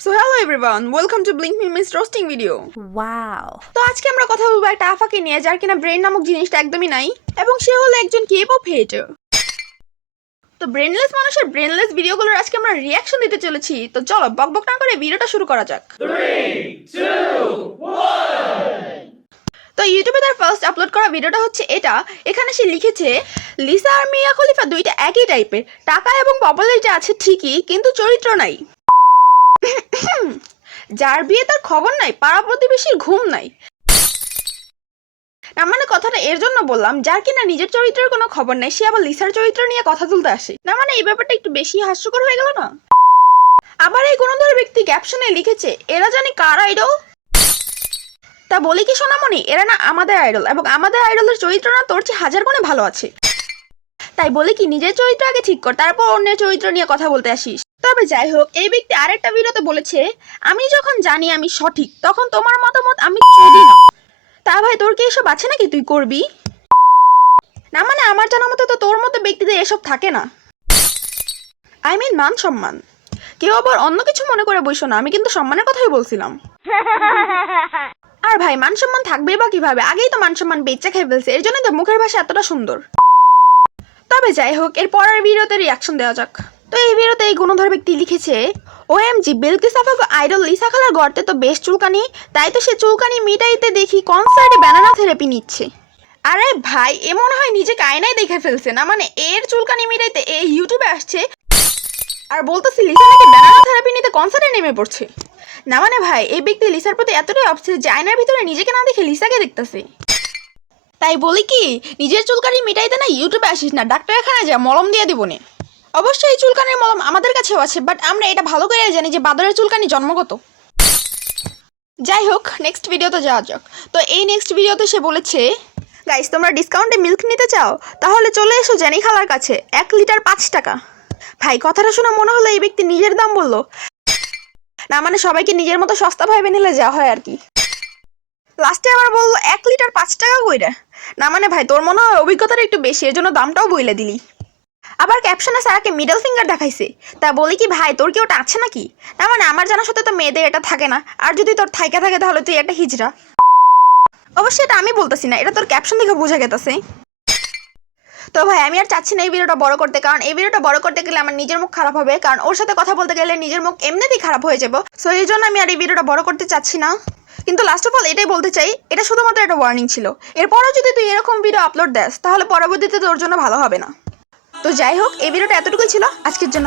So hello everyone, welcome to Blink Memes roasting video. Wow. তো আজকে আমরা কথা বলবো একটা আফাকে নিয়ে যার কিনা ব্রেন নামক জিনিসটা একদমই নাই এবং সে হলো একজন K-pop hater. তো ব্রেনলেস মানুষের ব্রেনলেস ভিডিওগুলোর আজকে আমরা রিঅ্যাকশন দিতে চলেছি। তো চলো বকবক না করে ভিডিওটা শুরু করা যাক। 3 2 1 তো ইউটিউবে তার ফার্স্ট আপলোড করা ভিডিওটা হচ্ছে এটা। এখানে সে লিখেছে লিসা আর মিয়া খলিফা দুইটা একই টাইপের, টাকা এবং পপুলারিটি আছে ঠিকই কিন্তু চরিত্র নাই। যার বিয়ে তার খবর নাই, পাড়া প্রতিবেশীর ঘুম নাই। না মানে কথাটা এর জন্য বললাম যার কিনা নিজের চরিত্রের কোনো খবর নাই সে আবার লিসার চরিত্র নিয়ে কথা তুলতে আসে। না মানে এই ব্যাপারটা একটু বেশি হাস্যকর হয়ে গেল না? আবার এই গুণধর ব্যক্তি ক্যাপশনে লিখেছে এরা জানি কার আইডল। তা বলি কি সোনামণি, এরা না আমাদের আইডল এবং আমাদের আইডলের চরিত্র না তোর চেয়ে হাজার গুণে ভালো আছে। তাই বলি কি নিজের চরিত্র আগে ঠিক কর, তারপর অন্যের চরিত্র নিয়ে কথা বলতে আসিস। তবে যাই হোক, এই ব্যক্তি আরেকটা ভিডিওতে বলেছে আমি যখন জানি আমি সঠিক তখন তোমার মতামত আমি চুদি না। তা ভাই তোর কি এসব আছে নাকি তুই করবি? না মানে আমার জানা মতো তো তোর মতো ব্যক্তিদের এসব থাকে না। আই মিন মান সম্মান। কেউ আবার অন্য কিছু মনে করে বইসো না, আমি কিন্তু সম্মানের কথাই বলছিলাম। আর ভাই মান সম্মান থাকবেই বা কিভাবে, আগেই তো মান সম্মান বেচা খেয়ে ফেলছে, এর জন্যই তো মুখের ভাষা এতটা সুন্দর। তবে যাই হোক, এর পরের ভিডিওতে রিয়াকশন দেওয়া যাক। তো এই ভিডিওতে এই গুণধর ব্যক্তি লিখেছে ওএমজি বিলকিস আফাকে আইডল লিসা খালার গর্তে তো বেশ চুলকানি, তাই তো সে চুলকানি মিটাইতে দেখি কনসার্টে ব্যানানা থেরাপি নিচ্ছে। আরে ভাই এ মনে হয় নিজেকে আয়নায় দেখে ফেলছে। না মানে এর চুলকানি মিটাইতে এই ইউটিউবে আসছে আর বলতেছি লিসা নাকি ব্যানানা থেরাপি নিতে কনসার্টে নেমে পড়ছে। না মানে ভাই এই ব্যক্তি লিসার প্রতি এতটাই অবসেস যে আয়নার ভিতরে নিজেকে না দেখে লিসাকে দেখতেছে। তাই বলি কি নিজের চুলকানি মিটাইতে না ইউটিউবে আসিস না, ডাক্তারখানায় যা, মলম দিয়ে দিব নে। অবশ্যই এই চুলকানির মলম আমাদের কাছেও আছে, বাট আমরা এটা ভালো করে জানি যে বাদরের চুলকানি জন্মগত। যাই হোক, নেক্সট ভিডিওতে যাওয়া যাক। তো এই নেক্সট ভিডিওতে সে বলেছে গাইস তোমরা ডিসকাউন্টে মিল্ক নিতে চাও তাহলে চলে এসো জেনি খালার কাছে, 1 লিটার 5 টাকা। ভাই কথাটা শুনে মনে হলো এই ব্যক্তি নিজের দাম বললো। না মানে সবাইকে নিজের মতো সস্তা ভাবে নিলে যা হয় আর কি। লাস্টে আবার বললো 1 লিটার 5 টাকা কইরা। না মানে ভাই তোর মনে হয় অভিজ্ঞতাটা একটু বেশি, এর জন্য দামটাও বইলে দিলি। আবার ক্যাপশনে স্যারকে মিডল ফিঙ্গার দেখাইছে। তা বলি কি ভাই তোর কি ওটা আছে নাকি? না মানে আমার জানার সাথে তো মেয়েদের এটা থাকে না, আর যদি তোর থাইকা থাকে তাহলে তুই একটা হিজড়া। অবশ্যই এটা আমি বলতেছি না, এটা তোর ক্যাপশন দেখে বোঝা গেছে। তো ভাই আমি আর চাচ্ছি না এই ভিডিওটা বড় করতে, কারণ এই ভিডিওটা বড় করতে গেলে আমার নিজের মুখ খারাপ হবে, কারণ ওর সাথে কথা বলতে গেলে নিজের মুখ এমনিতেই খারাপ হয়ে যাবো। সো এই জন্য আমি আর এই ভিডিওটা বড় করতে চাচ্ছি না। কিন্তু লাস্ট অফ অল এটাই বলতে চাই, এটা শুধুমাত্র একটা ওয়ার্নিং ছিল। এরপরও যদি তুই এরকম ভিডিও আপলোড দেস তাহলে পরবর্তীতে তোর জন্য ভালো হবে না। তো যাই হোক, এই ভিডিওটা এতটুকুই ছিল আজকের জন্য।